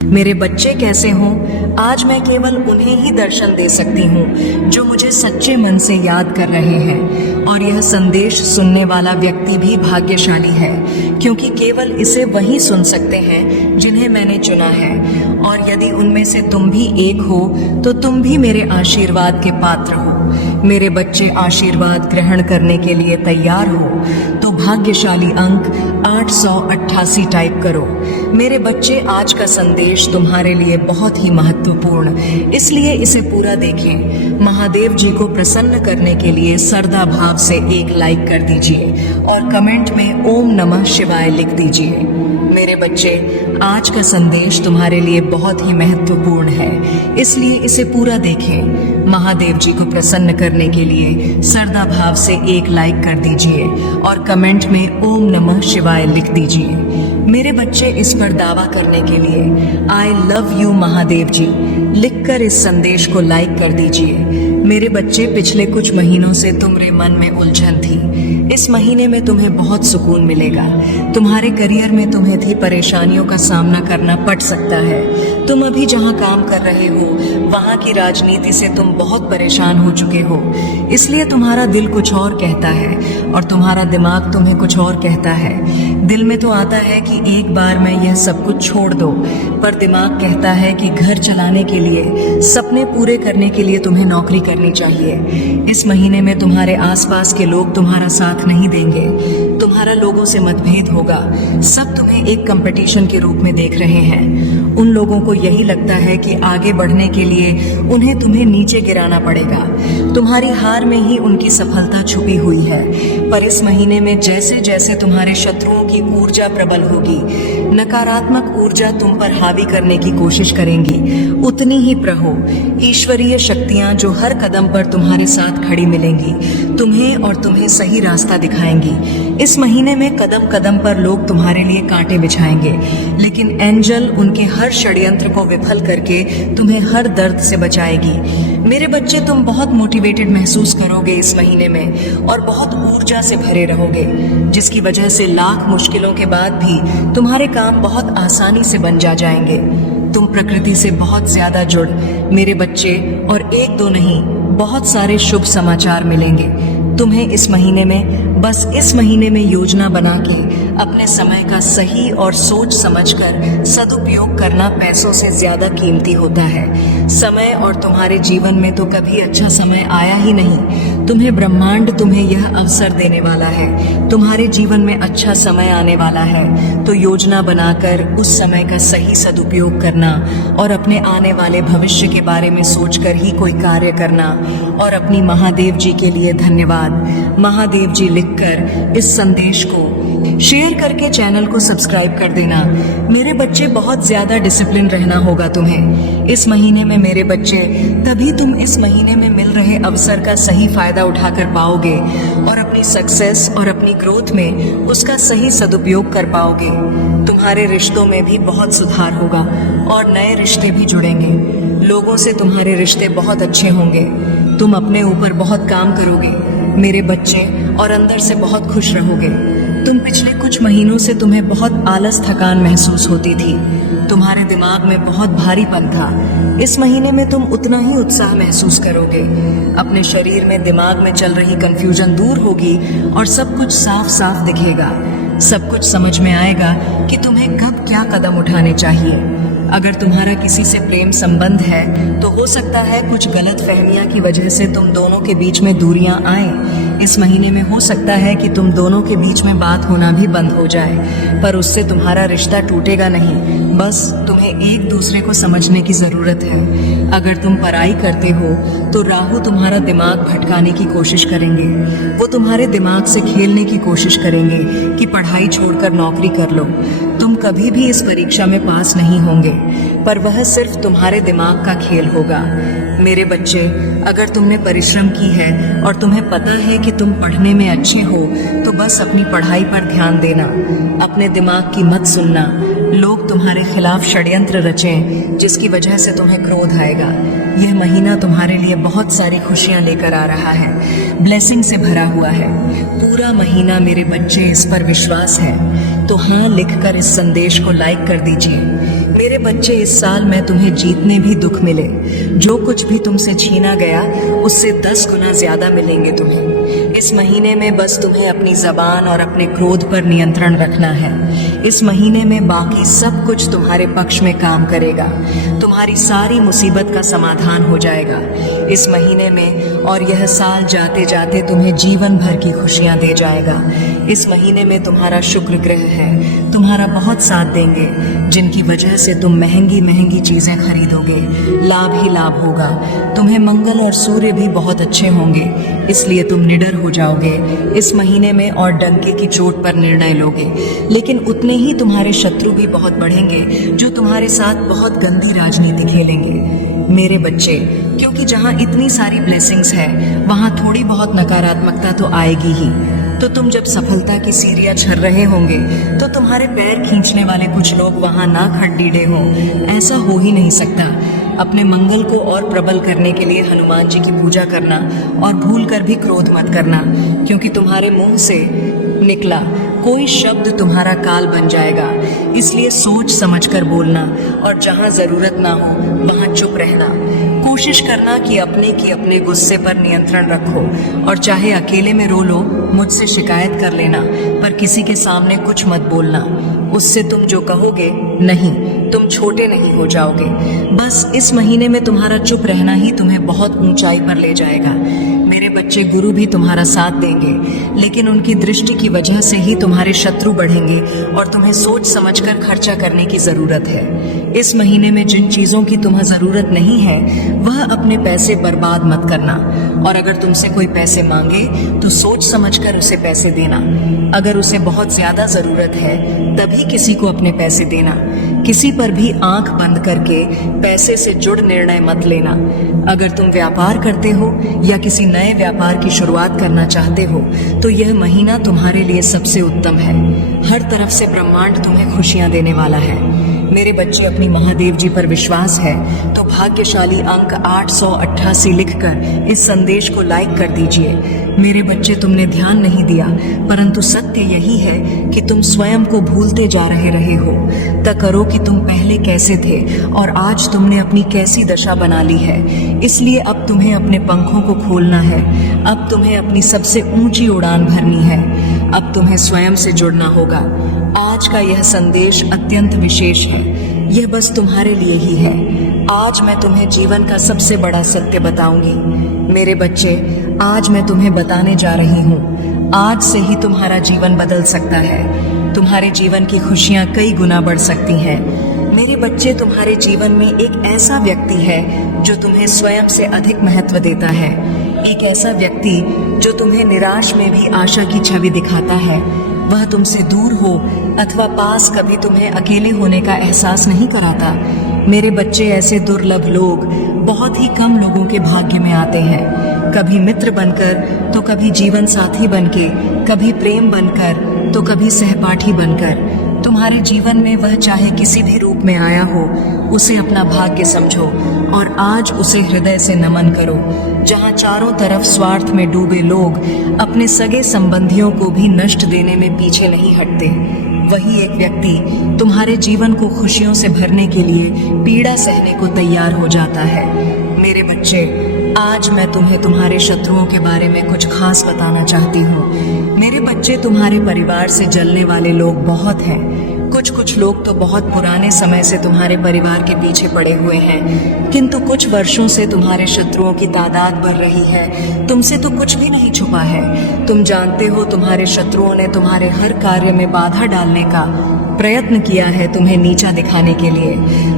मेरे बच्चे कैसे हों, आज मैं केवल उन्हें ही दर्शन दे सकती हूँ जो मुझे सच्चे मन से याद कर रहे हैं। और यह संदेश सुनने वाला व्यक्ति भी भाग्यशाली है, क्योंकि केवल इसे वही सुन सकते हैं जिन्हें मैंने चुना है। और यदि उनमें से तुम भी एक हो तो तुम भी मेरे आशीर्वाद के पात्र हो। मेरे बच्चे, आशीर्वाद ग्रहण करने के लिए तैयार हो तो भाग्यशाली अंक 888 टाइप करो। मेरे बच्चे, आज का संदेश तुम्हारे लिए बहुत ही महत्वपूर्ण, इसलिए इसे पूरा देखें। महादेव जी को प्रसन्न करने के लिए श्रद्धा भाव से एक लाइक कर दीजिए और कमेंट में ओम नमः शिवाय लिख दीजिए। मेरे बच्चे, आज का संदेश तुम्हारे लिए बहुत ही महत्वपूर्ण है, इसलिए इसे पूरा देखें। महादेव जी को प्रसन्न करने के लिए श्रद्धा भाव से एक लाइक कर दीजिए और कमेंट में ओम नमः शिवाय लिख दीजिए। मेरे बच्चे, इस पर दावा करने के लिए आई लव यू महादेव जी लिखकर इस संदेश को लाइक कर दीजिए। मेरे बच्चे, पिछले कुछ महीनों से तुम्हारे मन में उलझन थी। इस महीने में तुम्हें बहुत सुकून मिलेगा। तुम्हारे करियर में तुम्हें थी परेशानियों का सामना करना पड़ सकता है। तुम अभी जहां काम कर रहे हो वहां की राजनीति से तुम बहुत परेशान हो चुके हो, इसलिए तुम्हारा दिल कुछ और कहता है और तुम्हारा दिमाग तुम्हें कुछ और कहता है। दिल में तो आता है कि एक बार में यह सब कुछ छोड़ दो, पर दिमाग कहता है कि घर चलाने के लिए, सपने पूरे करने के लिए तुम्हें नौकरी करनी चाहिए। इस महीने में तुम्हारे आसपास के लोग तुम्हारा साथ नहीं देंगे, तुम्हारा लोगों से मतभेद होगा। सब तुम्हें एक कंपटीशन के रूप में देख रहे हैं। उन लोगों को यही लगता है कि आगे बढ़ने के लिए उन्हें तुम्हें नीचे गिराना पड़ेगा। तुम्हारी हार में ही उनकी सफलता छुपी हुई है। पर इस महीने में जैसे जैसे तुम्हारे शत्रुओं की ऊर्जा प्रबल होगी, नकारात्मक ऊर्जा तुम पर हावी करने की कोशिश करेंगी, उतनी ही प्रहो ईश्वरीय शक्तियां जो हर कदम पर तुम्हारे साथ खड़ी मिलेंगी, तुम्हें और तुम्हें सही रास्ता दिखाएंगी। इस महीने में कदम कदम पर लोग तुम्हारे लिए कांटे बिछाएंगे, लेकिन एंजल उनके हर षड्यंत्र को विफल करके तुम्हें हर दर्द से बचाएगी। मेरे बच्चे, तुम बहुत मोटिवेटेड महसूस करोगे इस महीने में और बहुत ऊर्जा से भरे रहोगे, जिसकी वजह से लाख मुश्किलों के बाद भी तुम्हारे काम बहुत आसानी से बन जाएंगे। तुम प्रकृति से बहुत ज्यादा जुड़ मेरे बच्चे, और एक दो नहीं, बहुत सारे शुभ समाचार मिलेंगे तुम्हें इस महीने में। बस इस महीने में योजना बना के अपने समय का सही और सोच समझकर सदुपयोग करना पैसों से ज्यादा कीमती होता है। समय और तुम्हारे जीवन में तो कभी अच्छा समय आया ही नहीं। तुम्हें ब्रह्मांड तुम्हें यह अवसर देने वाला है, तुम्हारे जीवन में अच्छा समय आने वाला है। तो योजना बनाकर उस समय का सही सदुपयोग करना और अपने आने वाले भविष्य के बारे में सोचकर ही कोई कार्य करना। और अपनी महादेव जी के लिए धन्यवाद महादेव जी लिखकर इस संदेश को शेयर करके चैनल को सब्सक्राइब कर देना। मेरे बच्चे, बहुत ज्यादा डिसिप्लिन रहना होगा तुम्हें इस महीने में। मेरे बच्चे, तभी तुम इस महीने में मिल रहे अवसर का सही फायदा उठाकर पाओगे और अपनी सक्सेस और अपनी ग्रोथ में उसका सही सदुपयोग कर पाओगे। तुम्हारे रिश्तों में भी बहुत सुधार होगा और नए रिश्ते भी जुड़ेंगे। लोगों से तुम्हारे रिश्ते बहुत अच्छे होंगे। तुम अपने ऊपर बहुत काम करोगे मेरे बच्चे, और अंदर से बहुत खुश रहोगे। तुम पिछले कुछ महीनों से तुम्हें बहुत आलस, थकान महसूस होती थी। तुम्हारे दिमाग में बहुत भारीपन था। इस महीने में तुम उतना ही उत्साह महसूस करोगे। अपने शरीर में, दिमाग में चल रही कंफ्यूजन दूर होगी और सब कुछ साफ साफ दिखेगा। सब कुछ समझ में आएगा कि तुम्हें कब क्या कदम उठाने चाहिए। अगर तुम्हारा किसी से प्रेम संबंध है तो हो सकता है कुछ गलत फहमियां की वजह से तुम दोनों के बीच में दूरियां आए। इस महीने में हो सकता है कि तुम दोनों के बीच में बात होना भी बंद हो जाए, पर उससे तुम्हारा रिश्ता टूटेगा नहीं। बस तुम्हें एक दूसरे को समझने की जरूरत है। अगर तुम पढ़ाई करते हो तो राहु तुम्हारा दिमाग भटकाने की कोशिश करेंगे। वो तुम्हारे दिमाग से खेलने की कोशिश करेंगे कि पढ़ाई छोड़कर नौकरी कर लो। तुम कभी भी इस परीक्षा में पास नहीं होंगे, पर वह सिर्फ तुम्हारे दिमाग का खेल होगा। मेरे बच्चे, अगर तुमने परिश्रम की है और तुम्हें पता है कि तुम पढ़ने में अच्छे हो, तो बस अपनी पढ़ाई पर ध्यान देना, अपने दिमाग की मत सुनना। लोग तुम्हारे खिलाफ षड्यंत्र रचें जिसकी वजह से तुम्हें क्रोध आएगा। यह महीना तुम्हारे लिए बहुत सारी खुशियां लेकर आ रहा है, ब्लेसिंग से भरा हुआ है। पूरा महीना मेरे बच्चे, इस पर विश्वास है तो हाँ लिखकर इस संदेश को लाइक कर दीजिए। मेरे बच्चे, इस साल मैं तुम्हें जीतने भी दुख मिले। जो कुछ भी तुमसे छीना गया उससे 10 गुना ज्यादा मिलेंगे तुम्हें। इस महीने में बस तुम्हें अपनी जबान और अपने क्रोध पर नियंत्रण रखना है। इस महीने में बाकी सब कुछ तुम्हारे पक्ष में काम करेगा। तुम्हारी सारी मुसीबत का समाधान हो जाएगा इस महीने में, और यह साल जाते जाते तुम्हें जीवन भर की खुशियां दे जाएगा। इस महीने में तुम्हारा शुक्र ग्रह है, तुम्हारा बहुत साथ देंगे, जिनकी वजह से तुम महंगी महंगी चीजें खरीदोगे। लाभ ही लाभ होगा। तुम्हें मंगल और सूर्य भी बहुत अच्छे होंगे, इसलिए तुम निडर हो जाओगे इस महीने में और डंके की चोट पर निर्णय लोगे। लेकिन उतने ही तुम्हारे शत्रु भी बहुत बढ़ेंगे, जो तुम्हारे साथ बहुत गंदी राजनीति खेलेंगे। मेरे बच्चे, क्योंकि जहाँ इतनी सारी ब्लेसिंग्स है वहाँ थोड़ी बहुत नकारात्मकता तो आएगी ही। तो तुम जब सफलता की सीढ़ियां चढ़ रहे होंगे तो तुम्हारे पैर खींचने वाले कुछ लोग वहां ना खड़ीडे हों, ऐसा हो ही नहीं सकता। अपने मंगल को और प्रबल करने के लिए हनुमान जी की पूजा करना, और भूल कर भी क्रोध मत करना, क्योंकि तुम्हारे मुंह से निकला कोई शब्द तुम्हारा काल बन जाएगा। इसलिए सोच समझकर बोलना, और जहां जरूरत ना हो वहां चुप रहना। कोशिश करना कि अपने गुस्से पर नियंत्रण रखो, और चाहे अकेले में रो लो, मुझसे शिकायत कर लेना, पर किसी के सामने कुछ मत बोलना। उससे तुम जो कहोगे, नहीं, तुम छोटे नहीं हो जाओगे। बस इस महीने में तुम्हारा चुप रहना ही तुम्हें बहुत ऊंचाई पर ले जाएगा। मेरे बच्चे, गुरु भी तुम्हारा साथ देंगे, लेकिन उनकी दृष्टि की वजह से ही तुम्हारे शत्रु बढ़ेंगे, और तुम्हें सोच समझकर खर्चा करने की जरूरत है। इस महीने में जिन चीजों की तुम्हें जरूरत नहीं है वह अपने पैसे बर्बाद मत करना, और अगर तुमसे कोई पैसे मांगे तो सोच समझकर उसे पैसे देना। अगर उसे बहुत ज्यादा जरूरत है तभी किसी को अपने पैसे देना। किसी पर भी आंख बंद करके पैसे से जुड़ निर्णय मत लेना। अगर तुम व्यापार करते हो या किसी नए व्यापार की शुरुआत करना चाहते हो तो यह महीना तुम्हारे लिए सबसे उत्तम है। हर तरफ से ब्रह्मांड तुम्हें खुशियां देने वाला है। मेरे बच्चे, अपनी महादेव जी पर विश्वास है तो भाग्यशाली अंक 888 लिखकर इस संदेश को लाइक कर दीजिए। मेरे बच्चे, तुमने ध्यान नहीं दिया, परंतु सत्य यही है कि तुम स्वयं को भूलते जा रहे हो। तय करो कि तुम पहले कैसे थे और आज तुमने अपनी कैसी दशा बना ली है। इसलिए अब तुम्हें अपने पंखों को खोलना है। अब तुम्हें अपनी सबसे ऊंची उड़ान भरनी है। अब तुम्हें स्वयं से जुड़ना होगा। आज का यह संदेश अत्यंत विशेष है। यह बस तुम्हारे लिए ही है। आज मैं तुम्हें जीवन का सबसे बड़ा सत्य बताऊंगी। मेरे बच्चे, आज मैं तुम्हें बताने जा रही हूँ, आज से ही तुम्हारा जीवन बदल सकता है। तुम्हारे जीवन की खुशियाँ कई गुना बढ़ सकती हैं। मेरे बच्चे, तुम्हारे जीवन में एक ऐसा व्यक्ति है जो तुम्हें स्वयं से अधिक महत्व देता है। एक ऐसा व्यक्ति जो तुम्हें निराश में भी आशा की छवि दिखाता है। वह तुमसे दूर हो अथवा पास कभी तुम्हें अकेले होने का एहसास नहीं कराता। मेरे बच्चे, ऐसे दुर्लभ लोग बहुत ही कम लोगों के भाग्य में आते हैं। कभी मित्र बनकर तो कभी जीवन साथी बनके, कभी प्रेम बनकर तो कभी सहपाठी बनकर। तुम्हारे जीवन में वह चाहे किसी भी रूप में आया हो, उसे अपना भाग्य समझो और आज उसे हृदय से नमन करो। जहाँ चारों तरफ स्वार्थ में डूबे लोग अपने सगे संबंधियों को भी नष्ट देने में पीछे नहीं हटते, वही एक व्यक्ति तुम्हारे जीवन को खुशियों से भरने के लिए पीड़ा सहने को तैयार हो जाता है। मेरे बच्चे, आज मैं तुम्हें तुम्हारे शत्रुओं के बारे में कुछ खास बताना चाहती हूँ। मेरे बच्चे, तुम्हारे परिवार से जलने वाले लोग बहुत हैं। कुछ लोग तो बहुत पुराने समय से तुम्हारे परिवार के पीछे पड़े हुए हैं, किंतु कुछ वर्षों से तुम्हारे शत्रुओं की तादाद बढ़ रही है। तुमसे तो कुछ भी नहीं छुपा है। तुम जानते हो, तुम्हारे शत्रुओं ने तुम्हारे हर कार्य में बाधा डालने का प्रयत्न किया है, तुम्हें नीचा दिखाने के लिए।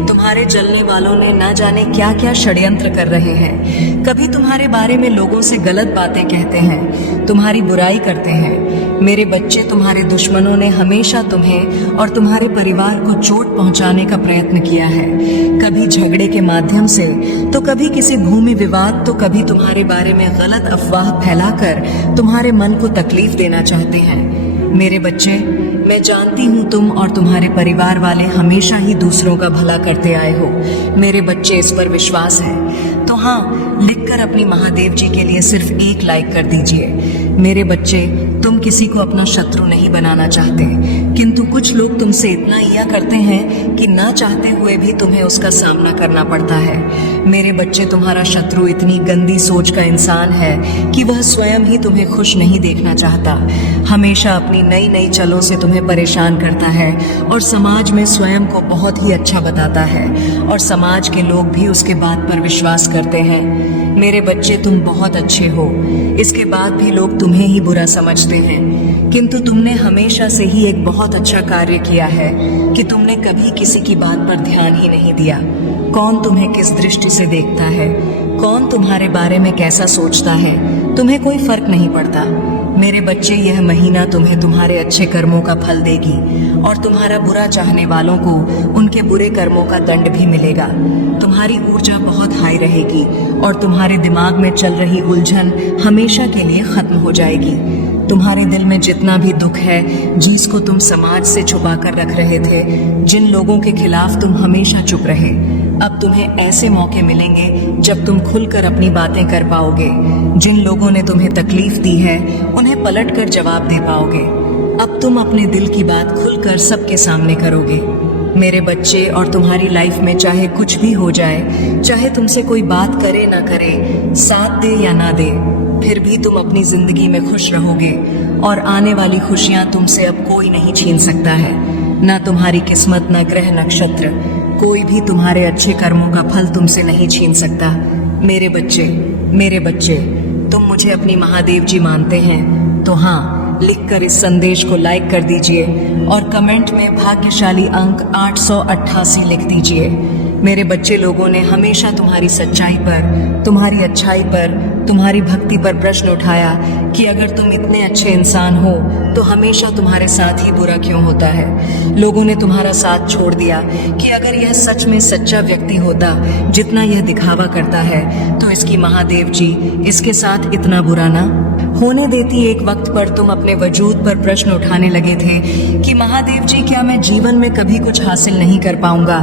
तुम्हारे जलने वालों ने ना जाने क्या क्या षड्यंत्र कर रहे हैं। कभी तुम्हारे बारे में लोगों से गलत बातें कहते हैं, तुम्हारी बुराई करते हैं। मेरे बच्चे, तुम्हारे दुश्मनों ने हमेशा तुम्हें और तुम्हारे परिवार को चोट पहुंचाने का प्रयत्न किया है। कभी झगड़े के माध्यम से, तो कभी किसी भूमि विवाद, तो कभी तुम्हारे बारे में गलत अफवाह फैलाकर तुम्हारे मन को तकलीफ देना चाहते हैं। मेरे बच्चे, मैं जानती हूँ तुम और तुम्हारे परिवार वाले हमेशा ही दूसरों का भला करते आए हो। मेरे बच्चे, इस पर विश्वास है तो हाँ, लिखकर अपनी महादेव जी के लिए सिर्फ एक लाइक कर दीजिए। मेरे बच्चे, तुम किसी को अपना शत्रु नहीं बनाना चाहते, किंतु कुछ लोग तुमसे इतना ईया करते हैं कि ना चाहते हुए भी तुम्हें उसका सामना करना पड़ता है। मेरे बच्चे, तुम्हारा शत्रु इतनी गंदी सोच का इंसान है कि वह स्वयं ही तुम्हें खुश नहीं देखना चाहता। हमेशा अपनी नई नई चलों से तुम्हें परेशान करता है और समाज में स्वयं को बहुत ही अच्छा बताता है और समाज के लोग भी उसके बात पर विश्वास करते हैं। मेरे बच्चे, तुम बहुत अच्छे हो, इसके बाद भी लोग तुम्हें ही बुरा समझते हैं, किंतु तुमने हमेशा से ही एक बहुत अच्छा कार्य किया है कि तुमने कभी किसी की बात पर ध्यान ही नहीं दिया। कौन तुम्हें किस दृष्टि से देखता है, कौन तुम्हारे बारे में कैसा सोचता है, तुम्हें कोई फर्क नहीं पड़ता। मेरे बच्चे, यह महीना तुम्हें तुम्हारे अच्छे कर्मों का फल देगी और तुम्हारा बुरा चाहने वालों को उनके बुरे कर्मों का दंड भी मिलेगा। तुम्हारी ऊर्जा बहुत हाई रहेगी और तुम्हारे दिमाग में चल रही उलझन हमेशा के लिए खत्म हो जाएगी। तुम्हारे दिल में जितना भी दुख है, जिसको तुम समाज से छुपा कर रख रहे थे, जिन लोगों के खिलाफ तुम हमेशा चुप रहे, अब तुम्हें ऐसे मौके मिलेंगे जब तुम खुलकर अपनी बातें कर पाओगे। जिन लोगों ने तुम्हें तकलीफ दी है, उन्हें पलट कर जवाब दे पाओगे। अब तुम अपने दिल की बात खुलकर सबके सामने करोगे। मेरे बच्चे, और तुम्हारी लाइफ में चाहे कुछ भी हो जाए, चाहे तुमसे कोई बात करे ना करे, साथ दे या ना दे, फिर भी तुम अपनी जिंदगी में खुश रहोगे और आने वाली खुशियां तुमसे अब कोई नहीं छीन सकता है। ना तुम्हारी किस्मत, ना ग्रह नक्षत्र, कोई भी तुम्हारे अच्छे कर्मों का फल तुमसे नहीं छीन सकता। मेरे बच्चे, तुम मुझे अपनी महादेव जी मानते हैं तो हाँ, लिखकर इस संदेश को लाइक कर दीजिए और कमेंट में भाग्यशाली अंक 888 लिख दीजिए। मेरे बच्चे, लोगों ने हमेशा तुम्हारी सच्चाई पर, तुम्हारी अच्छाई पर, तुम्हारी भक्ति पर प्रश्न उठाया कि अगर तुम इतने अच्छे इंसान हो तो हमेशा तुम्हारे साथ ही बुरा क्यों होता है। लोगों ने तुम्हारा साथ छोड़ दिया कि अगर यह सच में सच्चा व्यक्ति होता जितना यह दिखावा करता है तो इसकी महादेव जी इसके साथ इतना बुरा ना होने देती। एक वक्त पर तुम अपने वजूद पर प्रश्न उठाने लगे थे कि महादेव जी, क्या मैं जीवन में कभी कुछ हासिल नहीं कर पाऊंगा?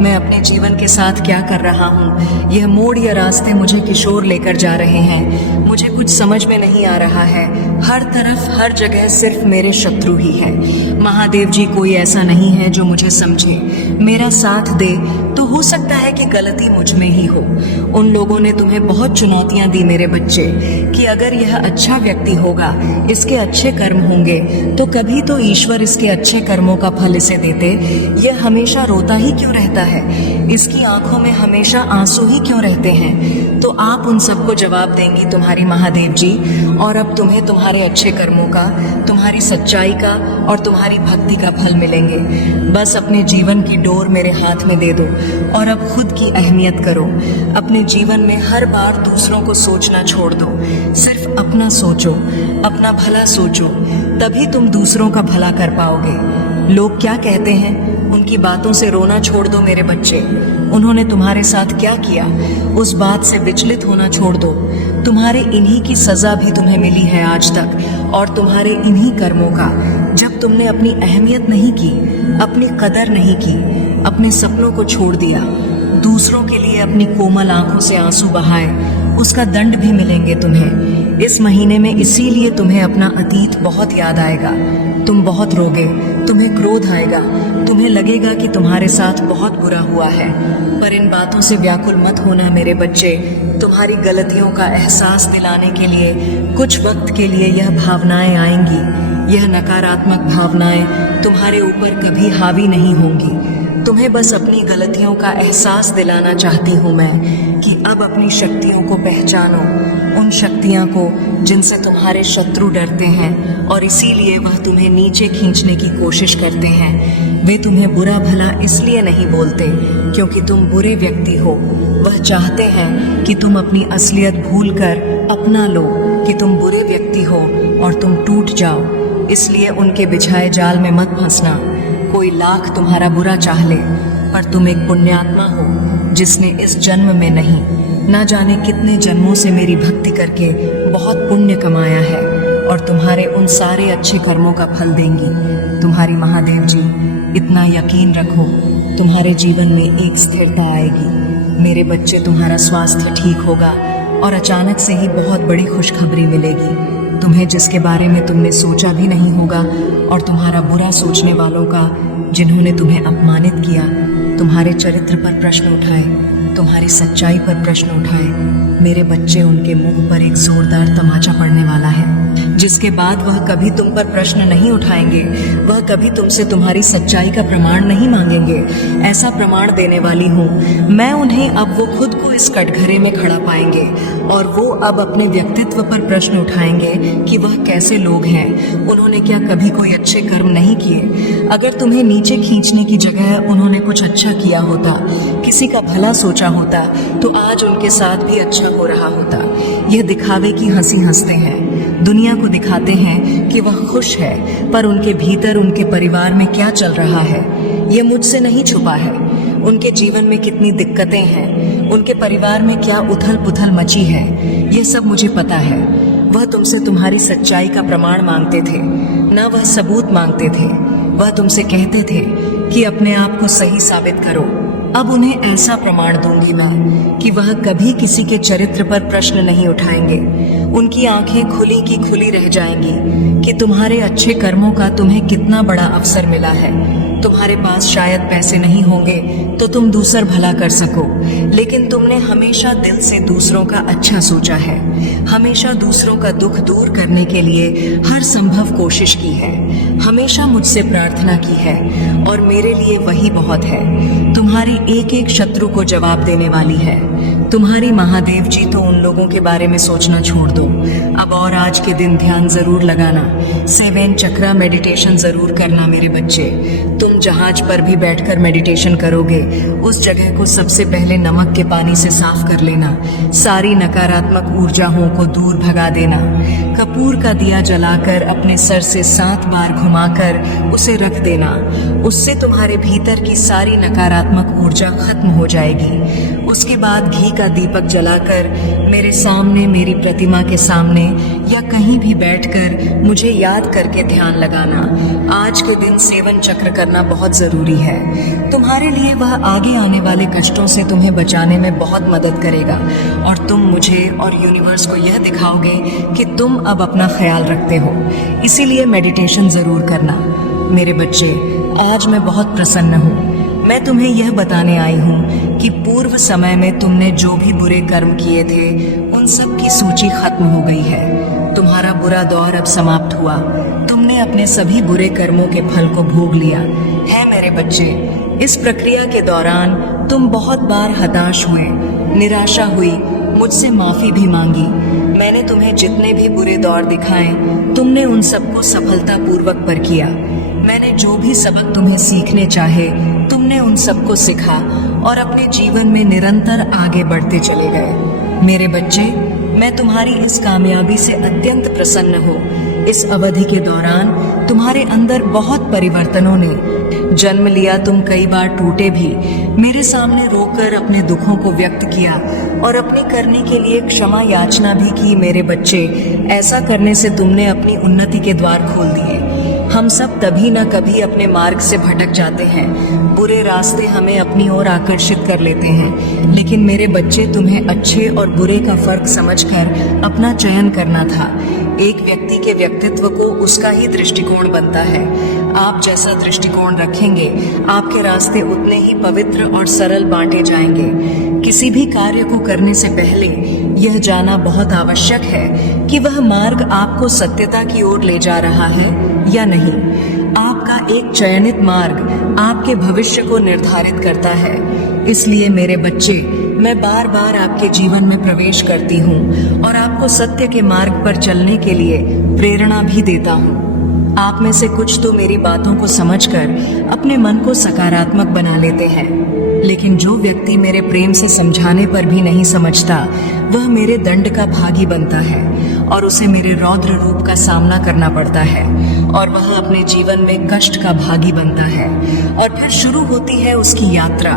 मैं अपने जीवन के साथ क्या कर रहा हूँ? यह मोड़ या रास्ते मुझे किशोर लेकर जा रहे हैं, मुझे कुछ समझ में नहीं आ रहा है। हर तरफ, हर जगह सिर्फ मेरे शत्रु ही है। महादेव जी, कोई ऐसा नहीं है जो मुझे समझे, मेरा साथ दे, तो हो सकता है कि गलती मुझ में ही हो। उन लोगों ने तुम्हें बहुत चुनौतियां दी मेरे बच्चे कि अगर यह अच्छा व्यक्ति होगा, इसके अच्छे कर्म होंगे, तो कभी तो ईश्वर इसके अच्छे कर्मों का फल इसे देते। यह हमेशा रोता ही क्यों रहता है? इसकी आंखों में हमेशा आंसू ही क्यों रहते हैं? तो आप उन सबको जवाब देंगी तुम्हारी महादेव जी, और अब तुम्हें तुम्हारे अच्छे कर्मों का, तुम्हारी सच्चाई का और तुम्हारी भक्ति का फल मिलेंगे। बस अपने जीवन की डोर मेरे हाथ में दे दो और अब खुद की अहमियत करो। अपने जीवन में हर बार दूसरों को सोचना छोड़ दो, सिर्फ अपना सोचो, अपना भला सोचो, तभी तुम दूसरों का भला कर पाओगे। लोग क्या कहते हैं, उनकी बातों से रोना छोड़ दो मेरे बच्चे। उन्होंने तुम्हारे साथ क्या किया, उस बात से विचलित होना छोड़ दो। तुम्हारे इन्हीं की सजा भी तुम्हें मिली है आज तक, और तुम्हारे इन्हीं कर्मों का। जब तुमने अपनी अहमियत नहीं की, अपनी कदर नहीं की, अपने सपनों को छोड़ दिया, दूसरों के लिए अपनी कोमल आंखों से आंसू बहाए, उसका दंड भी मिलेंगे तुम्हें। इस महीने में इसीलिए तुम्हें अपना अतीत बहुत याद आएगा। तुम बहुत रोगे, तुम्हें क्रोध आएगा, तुम्हें लगेगा कि तुम्हारे साथ बहुत बुरा हुआ है। पर इन बातों से व्याकुल मत होना मेरे बच्चे। तुम्हारी गलतियों का एहसास दिलाने के लिए कुछ वक्त के लिए यह भावनाएं आएंगी। यह नकारात्मक भावनाएं तुम्हारे ऊपर कभी हावी नहीं होंगी। तुम्हें बस अपनी गलतियों का एहसास दिलाना चाहती हूँ मैं कि अब अपनी शक्तियों को पहचानो, उन शक्तियाँ को जिनसे तुम्हारे शत्रु डरते हैं और इसीलिए वह तुम्हें नीचे खींचने की कोशिश करते हैं। वे तुम्हें बुरा भला इसलिए नहीं बोलते क्योंकि तुम बुरे व्यक्ति हो। वह चाहते हैं कि तुम अपनी असलियत भूलकर अपना लो कि तुम बुरे व्यक्ति हो और तुम टूट जाओ। इसलिए उनके बिछाए जाल में मत फंसना। कोई लाख तुम्हारा बुरा चाह ले, पर तुम एक पुण्यात्मा हो जिसने इस जन्म में नहीं, ना जाने कितने जन्मों से मेरी भक्ति करके बहुत पुण्य कमाया है, और तुम्हारे उन सारे अच्छे कर्मों का फल देंगी तुम्हारी महादेव जी। इतना यकीन रखो, तुम्हारे जीवन में एक स्थिरता आएगी। मेरे बच्चे, तुम्हारा स्वास्थ्य ठीक होगा और अचानक से ही बहुत बड़ी खुशखबरी मिलेगी। तुम्हें जिसके बारे में तुमने सोचा भी नहीं होगा, और तुम्हारा बुरा सोचने वालों का, जिन्होंने तुम्हें अपमानित किया, तुम्हारे चरित्र पर प्रश्न उठाए, तुम्हारी सच्चाई पर प्रश्न उठाए, मेरे बच्चे, उनके मुंह पर एक जोरदार तमाचा पड़ने वाला है, जिसके बाद वह कभी तुम पर प्रश्न नहीं उठाएंगे, वह कभी तुमसे तुम्हारी सच्चाई का प्रमाण नहीं मांगेंगे। ऐसा प्रमाण देने वाली हूँ मैं उन्हें। अब वो खुद को इस कटघरे में खड़ा पाएंगे और वो अब अपने व्यक्तित्व पर प्रश्न उठाएंगे कि वह कैसे लोग हैं, उन्होंने क्या कभी कोई अच्छे कर्म नहीं किए। अगर तुम्हें नीचे खींचने की जगह उन्होंने कुछ अच्छा किया होता, किसी का भला सोचा होता, तो आज उनके साथ भी अच्छा हो रहा होता। यह दिखावे की हंसी हंसते हैं, दुनिया को दिखाते हैं कि वह खुश है, पर उनके भीतर उनके परिवार में क्या चल रहा है यह मुझसे नहीं छुपा है। उनके जीवन में कितनी दिक्कतें हैं, उनके परिवार में क्या उथल पुथल मची है, यह सब मुझे पता है। वह तुमसे तुम्हारी सच्चाई का प्रमाण मांगते थे, न वह सबूत मांगते थे। वह तुमसे कहते थे कि अपने आप को सही साबित करो। अब उन्हें ऐसा प्रमाण दूंगी मैं कि वह कभी किसी के चरित्र पर प्रश्न नहीं उठाएंगे। उनकी आंखें खुली की खुली रह जाएंगी कि तुम्हारे अच्छे कर्मों का तुम्हें कितना बड़ा अवसर मिला है। तुम्हारे पास शायद पैसे नहीं होंगे तो तुम दूसर भला कर सको, लेकिन तुमने हमेशा दिल से दूसरों का अच्छा सोचा है, हमेशा दूसरों का दुख दूर करने के लिए हर संभव कोशिश की है, हमेशा मुझसे प्रार्थना की है, और मेरे लिए वही बहुत है। तुम्हारी एक एक शत्रु को जवाब देने वाली है। तुम्हारी महादेव जी तो उन लोगों के बारे में सोचना छोड़ दो। अब और आज के दिन ध्यान जरूर लगाना, 7 चक्रा मेडिटेशन जरूर करना मेरे बच्चे। तुम जहाज पर भी बैठकर मेडिटेशन करोगे, उस जगह को सबसे पहले नमक के पानी से साफ कर लेना, सारी नकारात्मक ऊर्जाओं को दूर भगा देना। कपूर का दिया जलाकर अपने सर से 7 बार घुमाकर उसे रख देना, उससे तुम्हारे भीतर की सारी नकारात्मक ऊर्जा खत्म हो जाएगी। उसके बाद घी का दीपक जलाकर मेरे सामने, मेरी प्रतिमा के सामने या कहीं भी बैठकर मुझे याद करके ध्यान लगाना। आज के दिन 7 चक्र करना बहुत जरूरी है। तुम्हारे लिए वह आगे आने वाले कष्टों से तुम्हें बचाने में बहुत मदद करेगा, और तुम मुझे और यूनिवर्स को यह दिखाओगे कि तुम अब अपना ख्याल रखते हो। इसीलिए मेडिटेशन जरूर करना मेरे बच्चे। आज मैं बहुत प्रसन्न हूँ। मैं तुम्हें यह बताने आई हूँ कि पूर्व समय में तुमने जो भी बुरे कर्म किए थे, उन सब की सूची खत्म हो गई है। तुम्हारा बुरा दौर अब समाप्त हुआ। तुमने अपने सभी बुरे कर्मों के फल को भोग लिया है मेरे बच्चे। इस प्रक्रिया के दौरान तुम बहुत बार हताश हुए, निराशा हुई, मुझसे माफी भी मांगी। मैंने तुम्हें जितने भी बुरे दौर दिखाए, तुमने उन सबको सफलतापूर्वक पर किया। मैंने जो भी सबक तुम्हें सीखने चाहे, तुमने उन सबको सीखा और अपने जीवन में निरंतर आगे बढ़ते चले गए। मेरे बच्चे, मैं तुम्हारी इस कामयाबी से अत्यंत प्रसन्न हूँ। इस अवधि के दौरान तुम्हारे अंदर बहुत परिवर्तनों ने जन्म लिया। तुम कई बार टूटे भी, मेरे सामने रोकर अपने दुखों को व्यक्त किया और अपने करने के लिए क्षमा याचना भी की मेरे बच्चे। ऐसा करने से तुमने अपनी उन्नति के द्वार खोल दिए। हम सब तभी न कभी अपने मार्ग से भटक जाते हैं, बुरे रास्ते हमें अपनी ओर आकर्षित कर लेते हैं, लेकिन मेरे बच्चे, तुम्हें अच्छे और बुरे का फर्क समझकर अपना चयन करना था। एक व्यक्ति के व्यक्तित्व को उसका ही दृष्टिकोण बनता है। आप जैसा दृष्टिकोण रखेंगे, आपके रास्ते उतने ही पवित्र और सरल बांटे जाएंगे। किसी भी कार्य को करने से पहले यह जानना बहुत आवश्यक है कि वह मार्ग आपको सत्यता की ओर ले जा रहा है या नहीं। आपका एक चयनित मार्ग आपके भविष्य को निर्धारित करता है। इसलिए मेरे बच्चे, मैं बार बार आपके जीवन में प्रवेश करती हूँ और आपको सत्य के मार्ग पर चलने के लिए प्रेरणा भी देता हूँ। आप में से कुछ तो मेरी बातों को समझकर अपने मन को सकारात्मक बना लेते हैं, लेकिन जो व्यक्ति मेरे प्रेम से समझाने पर भी नहीं समझता, वह मेरे दंड का भागी बनता है और उसे मेरे रौद्र रूप का सामना करना पड़ता है, और वह अपने जीवन में कष्ट का भागी बनता है। और फिर शुरू होती है उसकी यात्रा,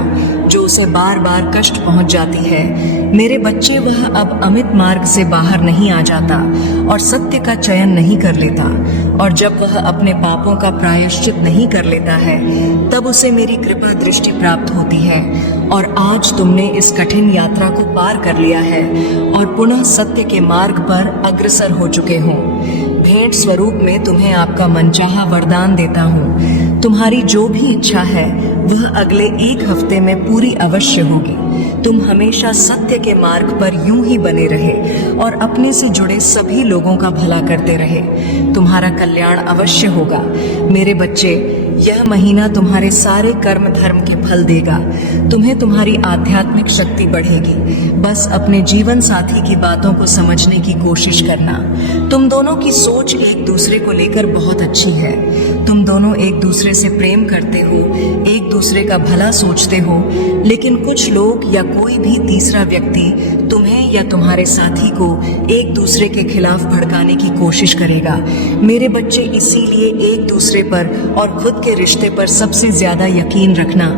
जो उसे बार बार कष्ट पहुंच जाती है। मेरे बच्चे, वह अब अमित मार्ग से बाहर नहीं आ जाता और सत्य का चयन नहीं कर लेता, और जब वह अपने पापों का प्रायश्चित नहीं कर लेता है, तब उसे मेरी कृपा दृष्टि प्राप्त होती है। और आज तुमने इस कठिन यात्रा को पार कर लिया है और पुनः सत्य के मार्ग पर अग्रसर हो चुके हों। भेंट स्वरूप में तुम्हें आपका मनचाहा वरदान देता हूँ। तुम्हारी जो भी इच्छा है वह अगले 1 हफ्ते में पूरी अवश्य होगी। तुम हमेशा सत्य के मार्ग पर यूं ही बने रहे और अपने से जुड़े सभी लोगों का भला करते रहे। तुम्हारा कल्याण अवश्य होगा। मेरे बच्चे, यह महीना तुम्हारे सारे कर्म धर्म के फल देगा। तुम्हें तुम्हारी आध्यात्मिक शक्ति बढ़ेगी। बस अपने जीवन साथी की बातों को समझने की कोशिश करना। तुम दोनों की सोच एक दूसरे को लेकर बहुत अच्छी है। तुम दोनों एक दूसरे से प्रेम करते हो, एक दूसरे का भला सोचते हो, लेकिन कुछ लोग या कोई भी तीसरा व्यक्ति तुम्हें या तुम्हारे साथी को एक दूसरे के खिलाफ भड़काने की कोशिश करेगा। मेरे बच्चे, इसीलिए एक दूसरे पर और खुद के रिश्ते पर सबसे ज्यादा यकीन रखना।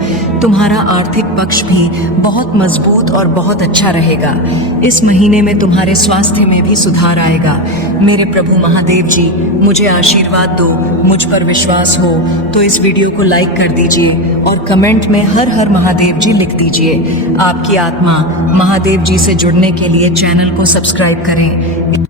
तुम्हारा आर्थिक पक्ष भी बहुत मजबूत और बहुत अच्छा रहेगा। इस महीने में तुम्हारे स्वास्थ्य में भी सुधार आएगा। मेरे प्रभु महादेव जी, मुझे आशीर्वाद दो। मुझ पर विश्वास हो तो इस वीडियो को लाइक कर दीजिए और कमेंट में हर हर महादेव जी लिख दीजिए। आपकी आत्मा महादेव जी से जुड़ने के लिए चैनल को सब्सक्राइब करें।